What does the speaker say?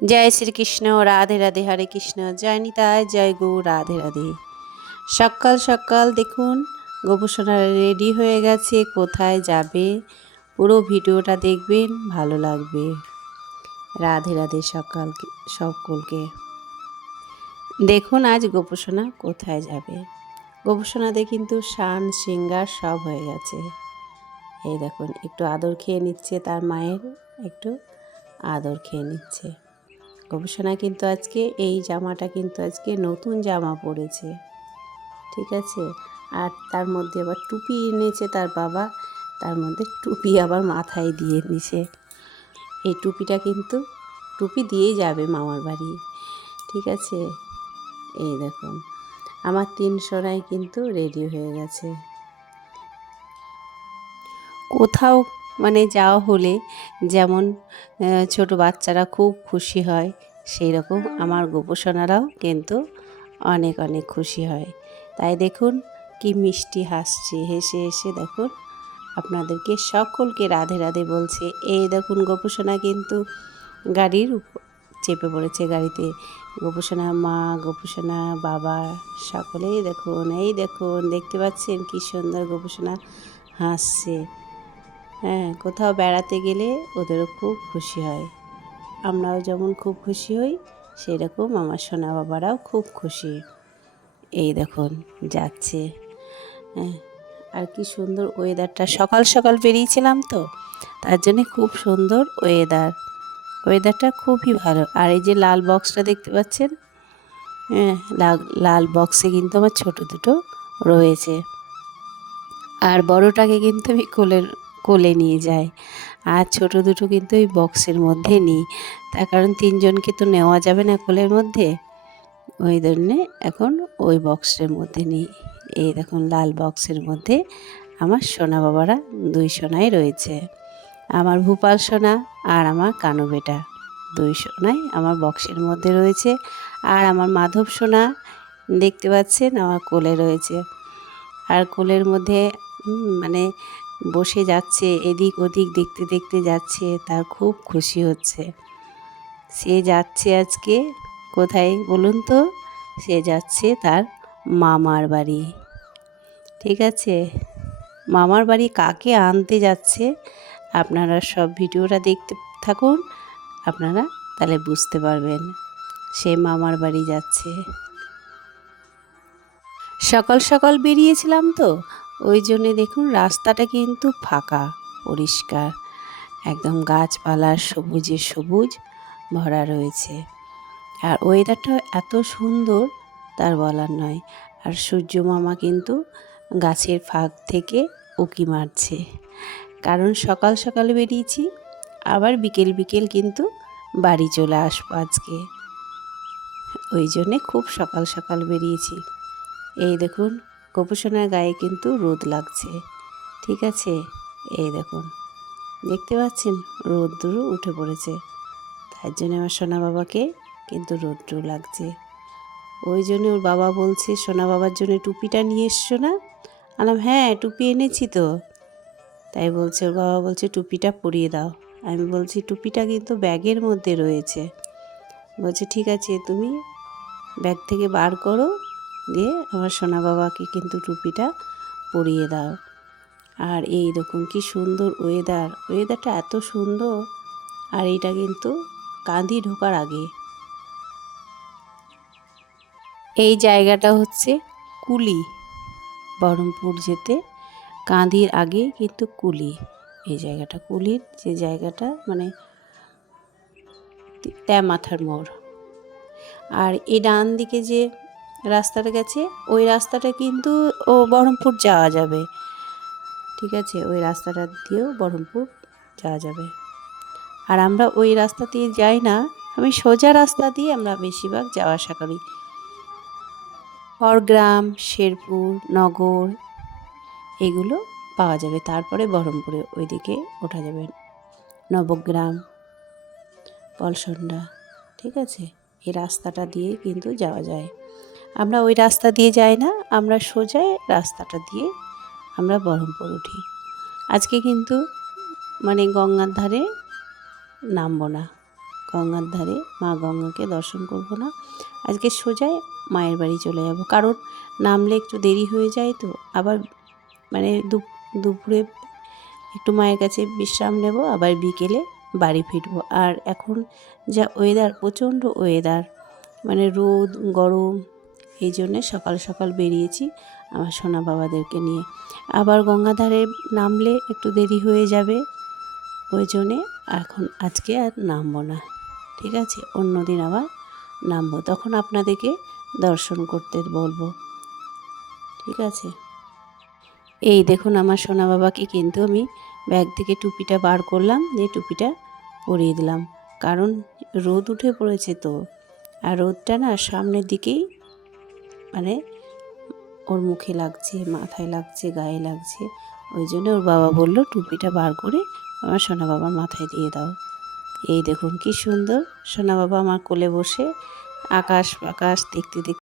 जय श्री कृष्ण राधे राधे हरे कृष्ण जय निताय जय গো রাধে রাধে। সকাল সকাল দেখুন গোপুসোনা রেডি হয়ে গেছে, কোথায় যাবে পুরো ভিডিওটা দেখবেন, ভালো লাগবে। রাধে রাধে সকাল সকলকে। দেখুন আজ গোপুসোনা কোথায় যাবে। গোপুসোনাদের কিন্তু শান সিঙ্গার সব হয়ে গেছে। এই দেখুন একটু আদর খেয়ে নিচ্ছে, তার মায়ের একটু আদর খেয়ে নিচ্ছে। গোপুসোনা কিন্তু আজকে এই জামাটা কিন্তু আজকে নতুন জামা পরেছে, ঠিক আছে। আর তার মধ্যে আবার টুপি এনেছে তার বাবা, তার মধ্যে টুপি আবার মাথায় দিয়ে নিছে। এই টুপিটা কিন্তু টুপি দিয়েই যাবে মামার বাড়ি, ঠিক আছে। এই দেখুন আমার 3 সোনাই কিন্তু রেডি হয়ে গেছে। কোথাও মানে যাওয়া হলে যেমন ছোট বাচ্চারা খুব খুশি হয়, সেই রকম আমার গোপুসোনারাও কিন্তু অনেক অনেক খুশি হয়। তাই দেখুন কি মিষ্টি হাসছে, হেসে হেসে দেখুন আপনাদেরকে সকলকে রাধে রাধে বলছে। এই দেখুন গোপুসোনা কিন্তু গাড়ির চেপে পড়েছে গাড়িতে। গোপুসোনা মা, গোপুসোনা বাবা সকলেই দেখুন, এই দেখুন দেখতে পাচ্ছেন কি সুন্দর গোপুসোনা হাসছে। হ্যাঁ, কোথাও বেড়াতে গেলে ওদেরও খুব খুশি হয়। আমরাও যেমন খুব খুশি হই, সেই রকম আমার সোনা বাবারাও খুব খুশি। এই দেখুন যাচ্ছে। হ্যাঁ, আর কি সুন্দর ওয়েদারটা, সকাল সকাল বেরিয়েছিলাম তো, তার জন্যে খুব সুন্দর ওয়েদারটা খুবই ভালো। আর এই যে লাল বক্সটা দেখতে পাচ্ছেন, হ্যাঁ লাল বক্সে কিন্তু আমার ছোট দুটো রয়েছে। আর বড়টাকে কিন্তু আমি কোলে নিয়ে যাই, আর ছোট দুটো কিন্তু ওই বক্সের মধ্যে নিই। তার কারণ 3 জনকে তো নেওয়া যাবে না কোলের মধ্যে, ওই জন্যে এখন ওই বক্সের মধ্যে নিই। এই দেখুন লাল বক্সের মধ্যে আমার সোনা বাবারা 2 সোনাই রয়েছে। আমার ভূপাল সোনা আর আমার কানু বেটা 2 সোনাই আমার বক্সের মধ্যে রয়েছে। আর আমার মাধব সোনা দেখতে পাচ্ছেন আমার কোলে রয়েছে। আর কোলের মধ্যে মানে বসে যাচ্ছে, এদিক ওদিক দেখতে দেখতে যাচ্ছে, তার খুব খুশি হচ্ছে। সে যাচ্ছে আজকে কোথায় বলুন তো, সে যাচ্ছে তার মামার বাড়ি, ঠিক আছে। মামার বাড়ি কাকে আনতে যাচ্ছে আপনারা সব ভিডিওটা দেখতে থাকুন, আপনারা তাহলে বুঝতে পারবেন। সে মামার বাড়ি যাচ্ছে। সকাল সকাল বেরিয়েছিলাম তো, ওই জন্যে দেখুন রাস্তাটা কিন্তু ফাঁকা, পরিষ্কার, একদম গাছপালার সবুজে সবুজ ভরা রয়েছে। আর ওয়েদারটা এত সুন্দর তার বলার নয়। আর সূর্য মামা কিন্তু গাছের ফাঁক থেকে উঁকি মারছে, কারণ সকাল সকাল বেরিয়েছি, আবার বিকেল বিকেল কিন্তু বাড়ি চলে আসবো আজকে, ওই জন্যে খুব সকাল সকাল বেরিয়েছি। এই দেখুন গোপুসোনার গায়ে কিন্তু রোদ লাগছে, ঠিক আছে। এই দেখুন দেখতে পাচ্ছেন রোদ্দুর উঠে পড়েছে, তার জন্য আমার সোনা বাবাকে কিন্তু রোদ্দুর লাগছে। ওই জন্য ওর বাবা বলছে সোনা বাবার জন্য টুপিটা নিয়ে এসছো না? বললাম হ্যাঁ টুপি এনেছি তো। তাই বলছে ওর বাবা বলছে টুপিটা পরিয়ে দাও। আমি বলছি টুপিটা কিন্তু ব্যাগের মধ্যে রয়েছে। বলছে ঠিক আছে তুমি ব্যাগ থেকে বার করো, দিয়ে আমার সোনা বাবাকে কিন্তু টুপিটা পরিয়ে দাও। আর এই দেখুন কি সুন্দর ওয়েদারটা এত সুন্দর। আর এইটা কিন্তু কাঁদি ঢোকার আগে। এই জায়গাটা হচ্ছে কুলি, বহরমপুর যেতে কাঁদির আগে কিন্তু কুলি। এই জায়গাটা কুলির যে জায়গাটা মানে মাথার মোড়। আর এই ডান দিকে যে রাস্তাটা গেছে, ওই রাস্তাটা কিন্তু বহরমপুর যাওয়া যাবে, ঠিক আছে। ওই রাস্তাটা দিয়েও বহরমপুর যাওয়া যাবে। আর আমরা ওই রাস্তা দিয়ে যাই না, আমি সোজা রাস্তা দিয়ে আমরা বেশিরভাগ যাওয়া আসা করি। খড়গ্রাম, শেরপুর, নগর এগুলো পাওয়া যাবে, তারপরে বহরমপুরে ওইদিকে ওঠা যাবে, নবগ্রাম, পলসন্ডা, ঠিক আছে। এই রাস্তাটা দিয়ে কিন্তু যাওয়া যায়। আমরা ওই রাস্তা দিয়ে যাই না, আমরা সোজা রাস্তাটা দিয়ে আমরা বহরমপুর উঠি। আজকে কিন্তু মানে গঙ্গার ধারে নামবো না, গঙ্গার ধারে মা গঙ্গাকে দর্শন করব না, আজকে সোজাই মায়ের বাড়ি চলে যাব। কারণ নামলে একটু দেরি হয়ে যায়, তো আবার মানে দুপুরে একটু মায়ের কাছে বিশ্রাম নেব, আবার বিকেলে বাড়ি ফিরব। আর এখন যা ওয়েদার, প্রচণ্ড ওয়েদার, মানে রোদ গরম, এই জন্যে সকাল সকাল বেরিয়েছি আমার সোনা বাবাদেরকে নিয়ে। আবার গঙ্গাধারে নামলে একটু দেরি হয়ে যাবে, ওই জন্যে এখন আজকে আর নামবো না, ঠিক আছে? অন্য দিন আবার নামবো, তখন আপনাদেরকে দর্শন করতে বলবো, ঠিক আছে? এই দেখুন আমার সোনা বাবাকে কিন্তু আমি ব্যাগ থেকে টুপিটা বার করলাম, দিয়ে টুপিটা পরিয়ে দিলাম, কারণ রোদ উঠে পড়েছে তো, আর রোদটা না সামনের দিকেই মানে ওর মুখে লাগছে, মাথায় লাগছে, গায়ে লাগছে, ওই জন্য ওর বাবা বলল টুপিটা বার করে আমার সোনা বাবার মাথায় দিয়ে দাও। এই দেখুন কি সুন্দর সোনা বাবা আমার কোলে বসে আকাশ বাকাশ দেখতে দেখতে